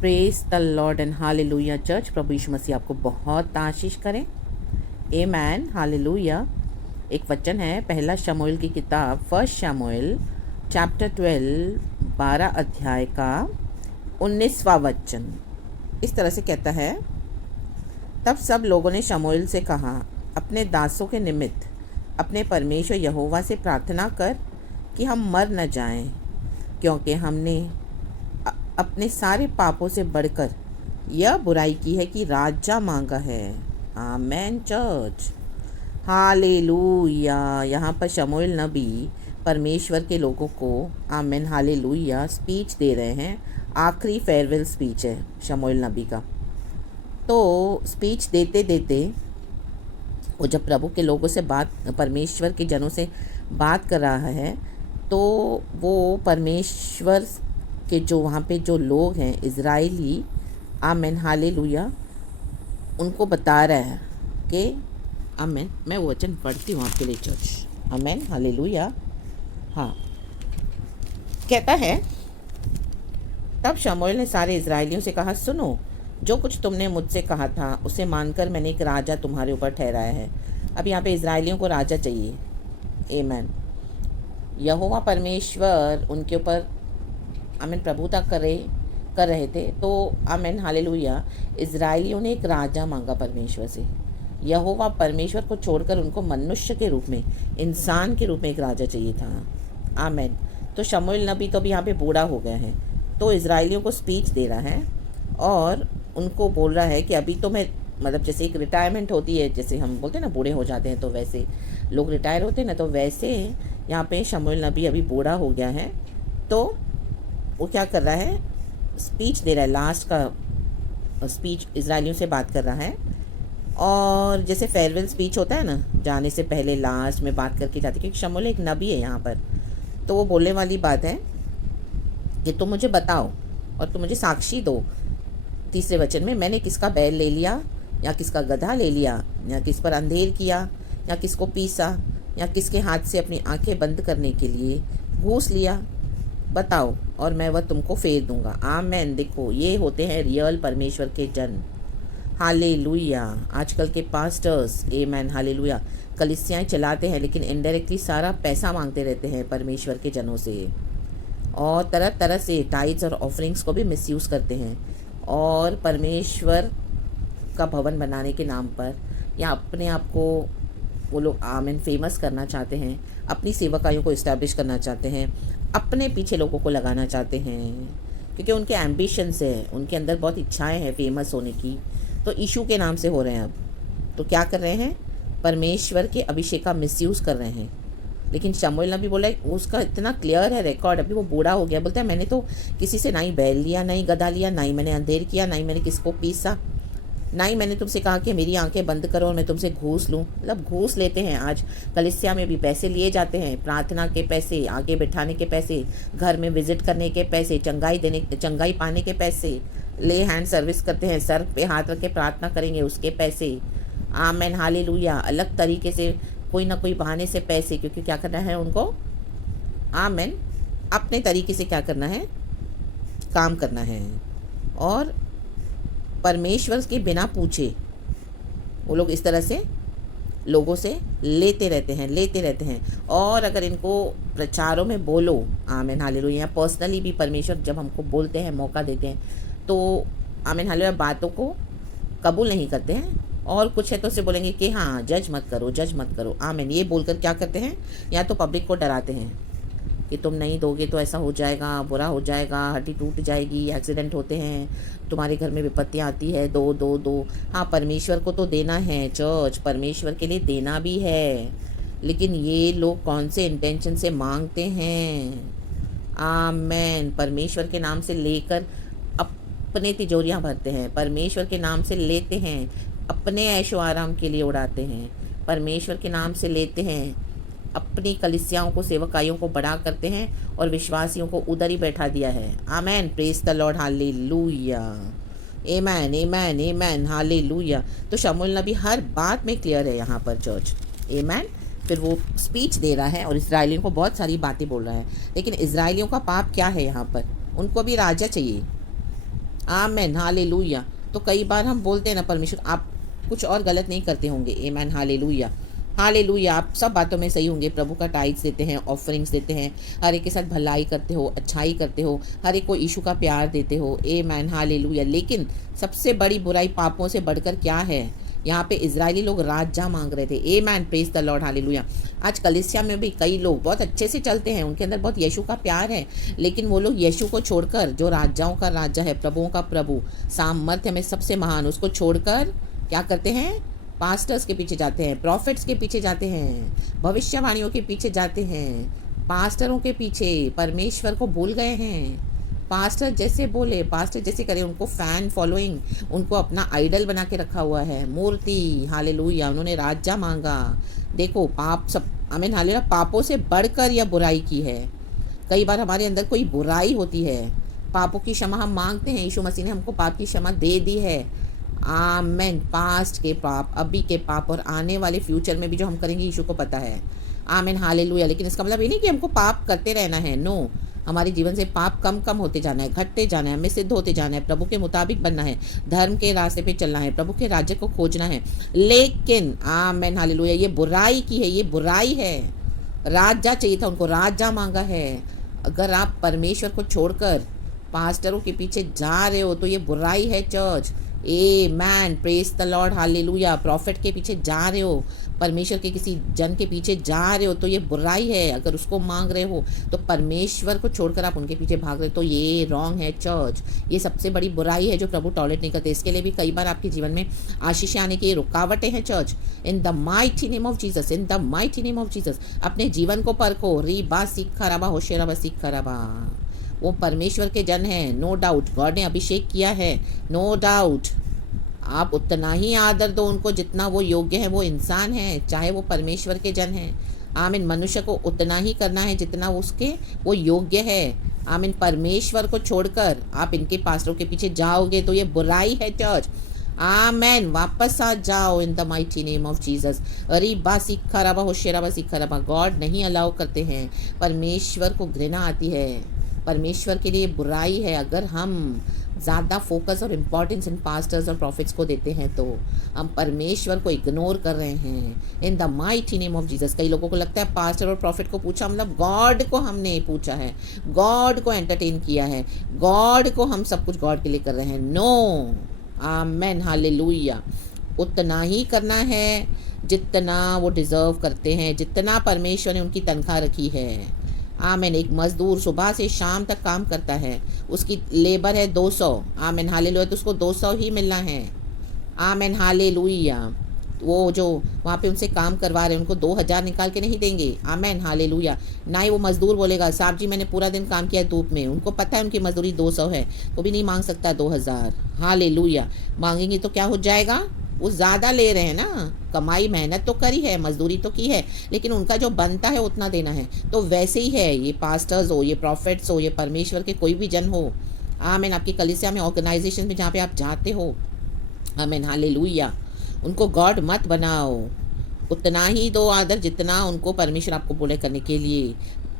Praise the lord and hallelujah church. प्रभु यीशु मसीह आपको बहुत आशीष करें। Amen, hallelujah. एक वचन है पहला शमूएल की किताब, फर्स्ट शमूएल चैप्टर 12, 12 अध्याय का 19वां वचन इस तरह से कहता है, तब सब लोगों ने शमूएल से कहा, अपने दासों के निमित्त अपने परमेश्वर यहोवा से प्रार्थना कर कि हम मर न जाएं, क्योंकि हमने अपने सारे पापों से बढ़कर यह बुराई की है कि राजा मांगा है। आमेन चर्च, हालेलुया। यहाँ पर शमूएल नबी परमेश्वर के लोगों को आमेन हालेलुया स्पीच दे रहे हैं। आखिरी फेयरवेल स्पीच है शमूएल नबी का। तो स्पीच देते देते वो जब प्रभु के लोगों से बात, परमेश्वर के जनों से बात कर रहा है, तो वो परमेश्वर के जो वहाँ पे जो लोग हैं इज़राइली, आमेन हालेलुया, उनको बता रहा है कि आमेन। मैं वो वचन पढ़ती हूँ आपके लिए चर्च। Amen hallelujah. हाँ, कहता है, तब शमूएल ने सारे इज़राइलियों से कहा, सुनो, जो कुछ तुमने मुझसे कहा था उसे मानकर मैंने एक राजा तुम्हारे ऊपर ठहराया है। अब यहाँ पे इज़राइलियों को राजा चाहिए। आमेन। यहोवा परमेश्वर उनके ऊपर आमीन प्रभुता कर रहे थे। तो आमीन हालेलुया, इज़राइलियों ने एक राजा मांगा परमेश्वर से। यहोवा परमेश्वर को छोड़कर उनको मनुष्य के रूप में, इंसान के रूप में एक राजा चाहिए था। आमीन। तो शमूएल नबी तो अभी यहाँ पे बूढ़ा हो गया है, तो इज़राइलियों को स्पीच दे रहा है और उनको बोल रहा है कि अभी तो मैं, मतलब जैसे एक रिटायरमेंट होती है, जैसे हम बोलते हैं ना बूढ़े हो जाते हैं, तो वैसे लोग रिटायर होते हैं ना, तो वैसे यहाँ पे शमूएल नबी अभी बूढ़ा हो गया है। तो वो क्या कर रहा है, स्पीच दे रहा है, लास्ट का स्पीच इज़राइलियों से बात कर रहा है। और जैसे फेयरवेल स्पीच होता है ना, जाने से पहले लास्ट में बात करके जाती है, क्योंकि शमूएल एक नबी है यहाँ पर। तो वो बोलने वाली बात है कि तुम मुझे बताओ और तुम मुझे साक्षी दो। तीसरे वचन में, मैंने किसका बैल ले लिया या किसका गधा ले लिया, या किस पर अंधेर किया या किसको पीसा, या किसके हाथ से अपनी आंखें बंद करने के लिए घूस लिया, बताओ और मैं वह तुमको फेर दूंगा। आमेन। देखो, ये होते हैं रियल परमेश्वर के जन। हालेलुया। आजकल के पास्टर्स, आमेन हालेलुया, कलीसियाएं चलाते हैं लेकिन इनडायरेक्टली सारा पैसा मांगते रहते हैं परमेश्वर के जनों से, और तरह तरह से टाइट्स और ऑफरिंग्स को भी मिसयूज़ करते हैं, और परमेश्वर का भवन बनाने के नाम पर या अपने आप को वो लोग आमीन फेमस करना चाहते हैं, अपनी सेवकाइयों को इस्टेब्लिश करना चाहते हैं, अपने पीछे लोगों को लगाना चाहते हैं, क्योंकि उनके एम्बिशंस है, उनके अंदर बहुत इच्छाएं हैं फेमस होने की। तो यीशु के नाम से हो रहे हैं। अब तो क्या कर रहे हैं, परमेश्वर के अभिषेक का मिसयूज़ कर रहे हैं। लेकिन शमूएल नबी बोला, उसका इतना क्लियर है रिकॉर्ड, अभी वो बूढ़ा हो गया, बोलता है मैंने तो किसी से ना ही बैल लिया, ना ही गधा लिया, ना ही मैंने अंधेर किया, ना ही मैंने किसको पीसा, ना ही मैंने तुमसे कहा कि मेरी आंखें बंद करो और मैं तुमसे घूस लूँ। मतलब घूस लेते हैं। आज कलीसिया में भी पैसे लिए जाते हैं, प्रार्थना के पैसे, आगे बैठाने के पैसे, घर में विजिट करने के पैसे, चंगाई पाने के पैसे, ले हैंड सर्विस करते हैं, सर पे हाथ रख के प्रार्थना करेंगे उसके पैसे। Amen hallelujah. अलग तरीके से कोई ना कोई बहाने से पैसे, क्योंकि क्या करना है उनको, आमेन, अपने तरीके से क्या करना है, काम करना है। और परमेश्वर के बिना पूछे वो लोग इस तरह से लोगों से लेते रहते हैं। और अगर इनको प्रचारों में बोलो, आमीन हालेलुया, पर्सनली भी परमेश्वर जब हमको बोलते हैं, मौका देते हैं, तो आमीन हालेलुया बातों को कबूल नहीं करते हैं। और कुछ है तो उसे बोलेंगे कि हाँ जज मत करो। आमीन, ये बोलकर क्या करते हैं, या तो पब्लिक को डराते हैं कि तुम नहीं दोगे तो ऐसा हो जाएगा, बुरा हो जाएगा, हड्डी टूट जाएगी, एक्सीडेंट होते हैं, तुम्हारे घर में विपत्तियाँ आती है, दो। हाँ, परमेश्वर को तो देना है चर्च, परमेश्वर के लिए देना भी है, लेकिन ये लोग कौन से इंटेंशन से मांगते हैं। आमेन। परमेश्वर के नाम से लेकर अपने तिजोरियाँ भरते हैं, परमेश्वर के नाम से लेते हैं, अपने ऐशो आराम के लिए उड़ाते हैं, परमेश्वर के नाम से लेते हैं, अपनी कलिसियाओं को, सेवकाइयों को बड़ा करते हैं और विश्वासियों को उधर ही बैठा दिया है। Amen. Praise the lord, hallelujah. Amen hallelujah. तो शमूएल नबी हर बात में क्लियर है यहाँ पर चर्च। आमेन। फिर वो स्पीच दे रहा है और इज़राइलियों को बहुत सारी बातें बोल रहा है, लेकिन इज़राइलियों का पाप क्या है यहाँ पर, उनको भी राजा चाहिए। आमेन हालेलुया। तो कई बार हम बोलते हैं ना परमेश्वर आप कुछ और गलत नहीं करते होंगे, आमेन हालेलुया। हालेलुया, आप सब बातों में सही होंगे, प्रभु का टाइट्स देते हैं, ऑफरिंग्स देते हैं, हर एक के साथ भलाई करते हो, अच्छाई करते हो, हर एक को यीशु का प्यार देते हो, आमेन हालेलुया। लेकिन सबसे बड़ी बुराई पापों से बढ़कर क्या है? यहाँ पे इजरायली लोग राजा मांग रहे थे। आमेन, प्रेज द लॉर्ड हालेलुया। आज कलीसिया में भी कई लोग बहुत अच्छे से चलते हैं, उनके अंदर बहुत यीशु का प्यार है, लेकिन वो लोग यीशु को छोड़कर, जो राजाओं का राजा है, प्रभुओं का प्रभु, सामर्थ्य में सबसे महान, उसको छोड़कर क्या करते हैं? पास्टर्स के पीछे जाते हैं, प्रॉफिट्स के पीछे जाते हैं, भविष्यवाणियों के पीछे जाते हैं, पास्टरों के पीछे परमेश्वर को भूल गए हैं। पास्टर जैसे बोले, पास्टर जैसे करे, उनको फैन फॉलोइंग, उनको अपना आइडल बना के रखा हुआ है, मूर्ति। हालेलुया, उन्होंने राजा मांगा। देखो पाप सब, आमीन हालेलुया, पापों से बढ़कर यह बुराई की है। कई बार हमारे अंदर कोई बुराई होती है, पापों की क्षमा हम मांगते हैं, यीशु मसीह ने हमको पाप की क्षमा दे दी है। आमेन, पास्ट के पाप, अभी के पाप और आने वाले फ्यूचर में भी जो हम करेंगे यीशु को पता है। Amen hallelujah. लेकिन इसका मतलब ये नहीं कि हमको पाप करते रहना है, नो। हमारे जीवन से पाप कम कम होते जाना है, घटते जाना है, हमें सिद्ध होते जाना है, प्रभु के मुताबिक बनना है, धर्म के रास्ते पे चलना है, प्रभु के राज्य को खोजना है। लेकिन आमेन हालेलुया, ये बुराई की है, ये बुराई है। राजा चाहिए था उनको, राजा मांगा है। अगर आप परमेश्वर को छोड़कर पास्टरों के पीछे जा रहे हो तो ये बुराई है church. Amen, praise the lord hallelujah. Profit के पीछे जा रहे हो, परमेश्वर के किसी जन के पीछे जा रहे हो तो ये बुराई है। अगर उसको मांग रहे हो तो परमेश्वर को छोड़कर आप उनके पीछे भाग रहे हो तो ये रॉन्ग है चर्च। ये सबसे बड़ी बुराई है जो प्रभु टॉलरेट नहीं करते। इसके लिए भी कई बार आपके जीवन में आशीष आने की रुकावटें हैं church. In the mighty name of Jesus, in the mighty name of Jesus अपने जीवन को परखो। री बा सीख खराबा होशेराबा सीख खराबा, वो परमेश्वर के जन हैं, नो डाउट। गॉड ने अभिषेक किया है, नो डाउट। आप उतना ही आदर दो उनको जितना वो योग्य है। वो इंसान है, चाहे वो परमेश्वर के जन हैं। आमीन, मनुष्य को उतना ही करना है जितना उसके वो योग्य है। आमीन, परमेश्वर को छोड़कर आप इनके पास्टरों के पीछे जाओगे तो ये बुराई है चर्च। आमेन, वापस आ जाओ in the mighty name of Jesus. अरे बा सीखा रबा होशेराबा सीखा रबा, गॉड नहीं अलाउ करते हैं। परमेश्वर को घृणा आती है, परमेश्वर के लिए बुराई है। अगर हम ज़्यादा फोकस और इम्पॉर्टेंस इन पास्टर्स और प्रॉफिट्स को देते हैं तो हम परमेश्वर को इग्नोर कर रहे हैं in the mighty name of Jesus. कई लोगों को लगता है पास्टर और प्रॉफिट को पूछा मतलब गॉड को हमने पूछा है, गॉड को एंटरटेन किया है, गॉड को हम सब कुछ गॉड के लिए कर रहे हैं। No, amen hallelujah. उतना ही करना है जितना वो डिज़र्व करते हैं, जितना परमेश्वर ने उनकी तनख्वाह रखी है। आमेन, एक मजदूर सुबह से शाम तक काम करता है, उसकी लेबर है 200। आमेन हालेलुया, तो उसको 200 ही मिलना है। Amen hallelujah. वो जो वहाँ पे उनसे काम करवा रहे हैं उनको 2000 निकाल के नहीं देंगे। Amen hallelujah. ना ही वो मजदूर बोलेगा साहब जी मैंने पूरा दिन काम किया धूप में, उनको पता है उनकी मजदूरी 200 है, तो भी नहीं मांग सकता 2000। हालेलुया। मांगेंगे तो क्या हो जाएगा? वो ज़्यादा ले रहे हैं ना, कमाई मेहनत तो करी है, मजदूरी तो की है, लेकिन उनका जो बनता है उतना देना है। तो वैसे ही है, ये पास्टर्स हो, ये प्रॉफिट्स हो, ये परमेश्वर के कोई भी जन हो। आमीन, आपकी कलीसिया में, ऑर्गेनाइजेशन में जहाँ पे आप जाते हो, आमीन हालेलुया, उनको गॉड मत बनाओ। उतना ही दो आदर जितना उनको परमेश्वर आपको बोले करने के लिए।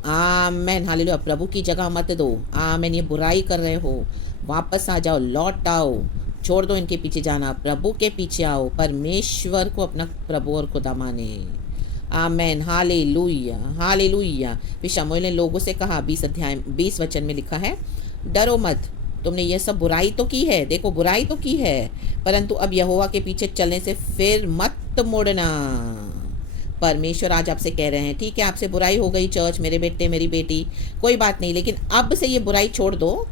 आमीन हालेलुया। प्रभु की जगह मत दो। आमीन, ये बुराई कर रहे हो, वापस आ जाओ, लौट आओ, छोड़ दो इनके पीछे जाना, प्रभु के पीछे आओ, परमेश्वर को अपना प्रभु और खुदा माने। Amen hallelujah hallelujah. फिर शमूएल ने लोगों से कहा, 20 वचन में लिखा है, डरो मत, तुमने ये सब बुराई तो की है, देखो बुराई तो की है, परंतु अब यहोवा के पीछे चलने से फिर मत मुड़ना। परमेश्वर आज आपसे कह रहे हैं, ठीक है आपसे बुराई हो गई चर्च, मेरे बेटे मेरी बेटी, कोई बात नहीं, लेकिन अब से ये बुराई छोड़ दो,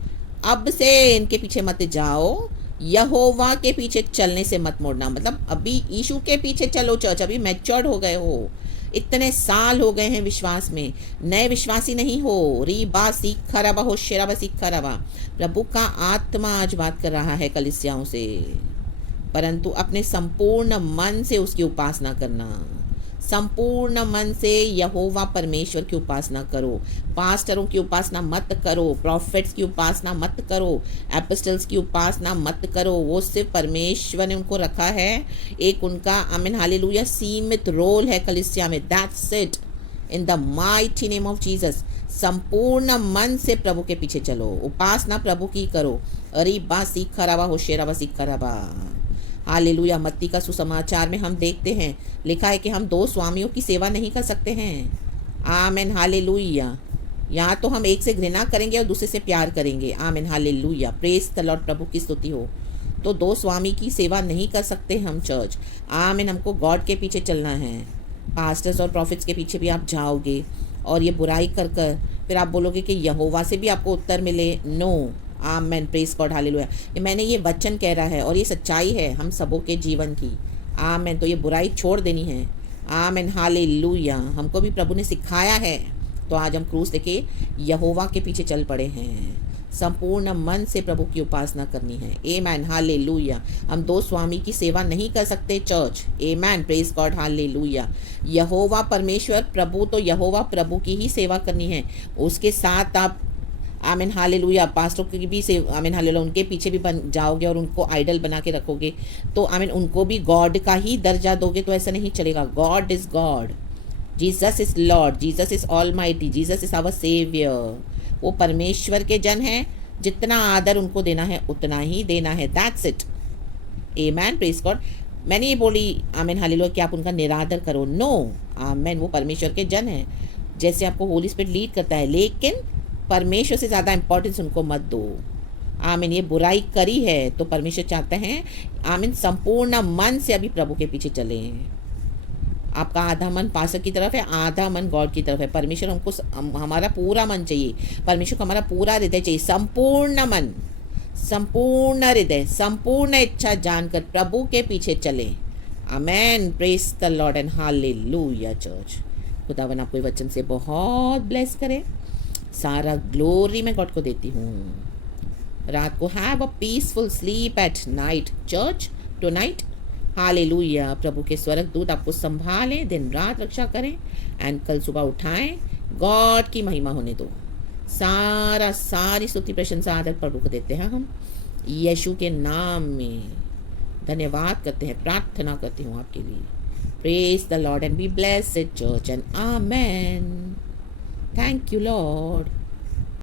अब से इनके पीछे मत जाओ, यहोवा के पीछे चलने से मत मुड़ना। मतलब अभी यीशु के पीछे चलो चर्च, अभी मैच्योर्ड हो गए हो, इतने साल हो गए हैं विश्वास में, नए विश्वासी नहीं हो। री बा सीख खराबा हो शेराबा सीख खराबा। प्रभु का आत्मा आज बात कर रहा है कलीसियाओं से, परंतु अपने संपूर्ण मन से उसकी उपासना करना, संपूर्ण मन से यहोवा परमेश्वर की उपासना करो। पास्टरों की उपासना मत करो, प्रॉफिट्स की उपासना मत करो, एपिस्टल्स की उपासना मत करो। वो सिर्फ परमेश्वर ने उनको रखा है, एक उनका आमीन हालेलुया सीमित रोल है कलीसिया में। That's it, in the mighty name of Jesus. संपूर्ण मन से प्रभु के पीछे चलो, उपासना प्रभु की करो, अरे बा सीखा रबा होशेरा बा सीखा रबा। हालेलुया। मत्ती का सुसमाचार में हम देखते हैं, लिखा है कि हम दो स्वामियों की सेवा नहीं कर सकते हैं। Amen hallelujah. यहाँ तो हम एक से घृणा करेंगे और दूसरे से प्यार करेंगे। Amen hallelujah. Praise the lord. प्रभु की स्तुति हो। तो दो स्वामी की सेवा नहीं कर सकते हम चर्च। आमेन। हमको गॉड के पीछे चलना है। पास्टर्स और प्रॉफिट्स के पीछे भी आप जाओगे और ये बुराई कर कर फिर आप बोलोगे कि यहोवा से भी आपको उत्तर मिले। No. Amen. Praise God. Hallelujah. ये मैंने ये वचन कह रहा है और ये सच्चाई है हम सबों के जीवन की। आमेन। तो ये बुराई छोड़ देनी है। Amen hallelujah. हमको भी प्रभु ने सिखाया है, तो आज हम क्रूस लेके यहोवा के पीछे चल पड़े हैं। संपूर्ण मन से प्रभु की उपासना करनी है। Amen hallelujah. हम दो स्वामी की सेवा नहीं कर सकते church. Amen. Praise God. Hallelujah. Yahova परमेश्वर प्रभु, तो यहोवा प्रभु की ही सेवा करनी है। उसके साथ आप आमीन हालेलुया पास्टरों की भी से आमीन हालेलुया उनके पीछे भी बन जाओगे और उनको आइडल बना के रखोगे, तो आमीन उनको भी गॉड का ही दर्जा दोगे, तो ऐसा नहीं चलेगा। God is God, Jesus is Lord, Jesus is almighty, Jesus is our saviour. वो परमेश्वर के जन हैं, जितना आदर उनको देना है उतना ही देना है। That's it. Amen. Praise God. मैंने ये बोली आमीन हालेलुया कि आप उनका निरादर करो। नो। आमीन। वो परमेश्वर के जन हैं, जैसे आपको होली स्पिरिट लीड करता है, लेकिन परमेश्वर से ज़्यादा इंपॉर्टेंस उनको मत दो। आमीन। ये बुराई करी है तो परमेश्वर चाहते हैं आमीन संपूर्ण मन से अभी प्रभु के पीछे चलें। आपका आधा मन पास्टर की तरफ है, आधा मन गॉड की तरफ है। परमेश्वर हमको हमारा पूरा मन चाहिए, परमेश्वर को हमारा पूरा हृदय चाहिए। संपूर्ण मन, संपूर्ण हृदय, संपूर्ण इच्छा जानकर प्रभु के पीछे चले। Amen. Praise the lord and hallelujah church. खुदावन आपको वचन से बहुत ब्लेस करे। सारा ग्लोरी मैं गॉड को देती हूँ। रात को have a peaceful sleep at night church tonight. Hallelujah. प्रभु के स्वर्ग दूत आपको संभालें, दिन रात रक्षा करें एंड कल सुबह उठाएं। गॉड की महिमा होने दो। सारी स्तुति प्रशंसा आदर प्रभु को देते हैं हम यीशु के नाम में। धन्यवाद करते हैं, प्रार्थना करती हूँ आपके लिए। Praise the lord and be blessed church and amen. Thank you, Lord.